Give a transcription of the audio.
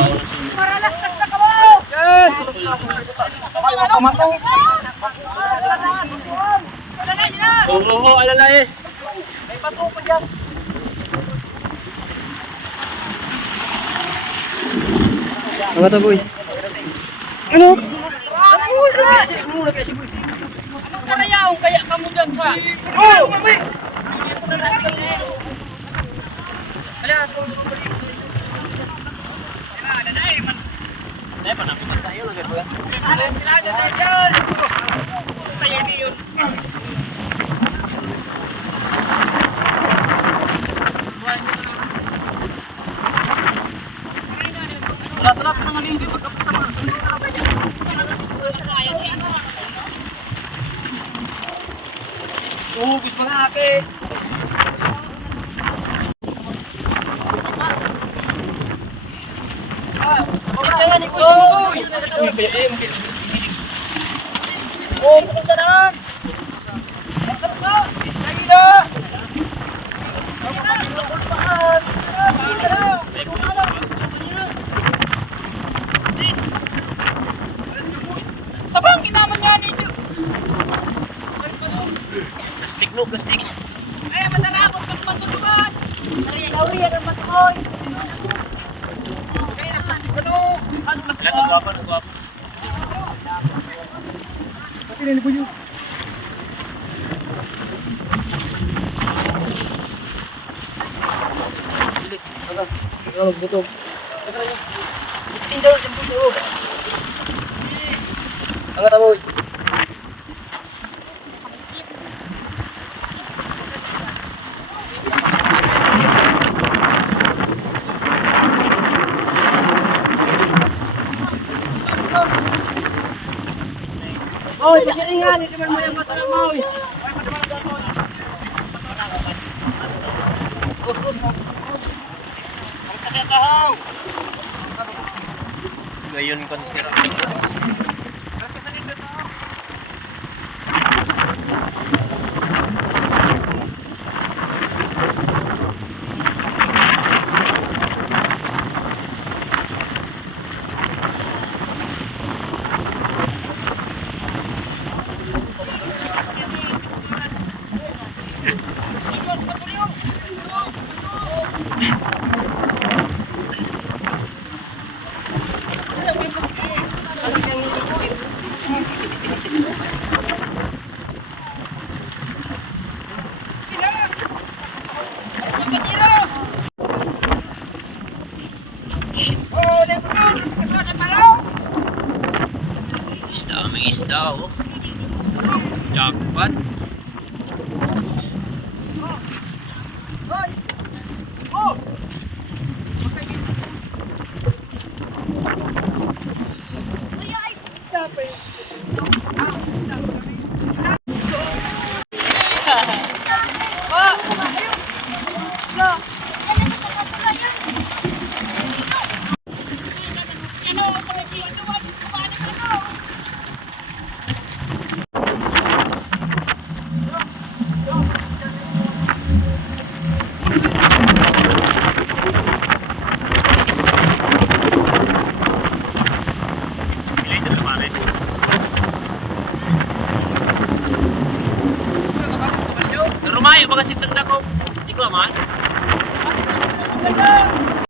Paralastas na ka mo! Yes! Oo, alala eh. May bato pa dyan. Ang bata boy. Ano? Anong karayaw kaya kamu dyan sa? Oh! Wala, tulog ko rin. Dahil pa namin mas tayo lang gano'n. Sila dyan! Kaya ni yun. Tulap-tulap na nga hindi magkapunta na. Uhugis mga ake. Oh, pupunta na! Lagi na! Tabang, kinaman nga ninyo! Plastic no, plastic. Ay, masama ako sa matulugan! Lauriyan ang matuloy! Ano? Ano plastic? Ilan ang guwapo, ang guwapo. Pati na libo yun. Ano, buto. Tindaw ng buto. Ang bata boy. Oy, pasiringan, hindi man mo yung mata ng mawi. Ngayon concert. Isda, may isda oh. Jackpot. Rumayo, baka sitang dako. Di ko aman.